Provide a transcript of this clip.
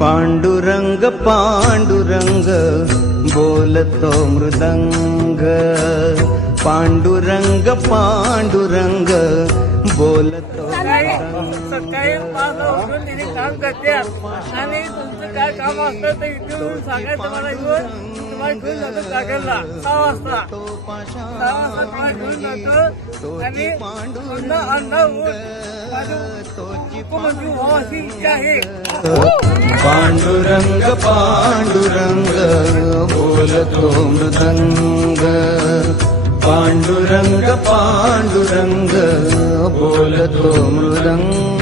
पांडुरंग पांडुरंग बोलतो मृदंग, पांडुरंग पांडुरंग बोलतो सकाळी 5 उठून तिने काम करतात आणि तुमचं काय काम असतं ते इथून सांगायचं मला येऊन तुम्हाला घेऊन जातो जागेला 6 वाजता तुम्हाला घेऊन जातो आणि अन्न मुख्यमंत्री व्हावं अशी इच्छा आहे. पांडुरंग पांडुरंग बोलतो मृदंग, पांडुरंग पांडुरंग बोलतो मृदंग.